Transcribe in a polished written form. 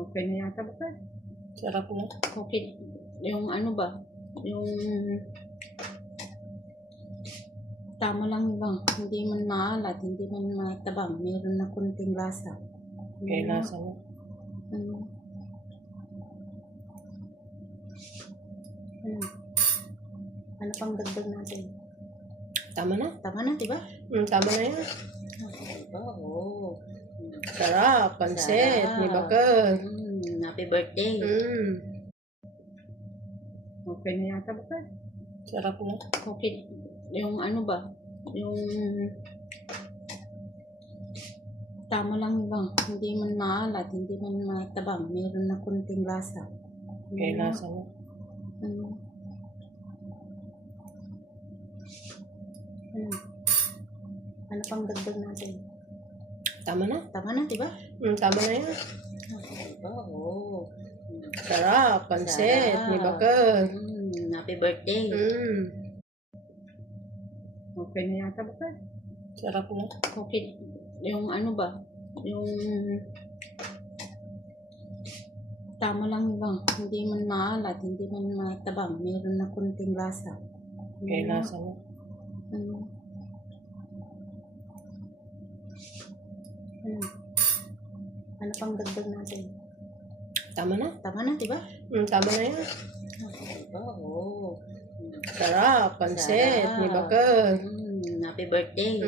Okay na yata ba? Sarap na. Okay. Yung ano ba? Yung tama lang ba? Hindi man maalat, hindi man matabang. Meron na kunting lasa. May lasa na. Ano pang dagdag natin? Tama na. Tama na, di ba? Tama na yan. Diba? Oo. Sarap. Pansit. Sarap. May bakal. Happy birthday. Okay na yata ba? Sarap na. Okay. Yung ano ba? Yung tama lang ba? Hindi man maalat, hindi man matabang. Meron na kunting lasa. May lasa na. Ano pang dagdag natin? Tama na. Tama na, di ba? Tama na yan. Diba? Oo. Sarap. Pansit. Sarap. May bakal. Happy birthday. Okay na yata ba? Sarap na. Okay. Yung ano ba? Yung tama lang ba? Hindi man maalat, hindi man matabang. Meron na kunting lasa. May lasa na. Ano pang dagdag natin? Tama na. Tama na, di ba? Tama na yan. Diba? Oo. Sarap. Pansit. May Sarap. bakal. Happy birthday.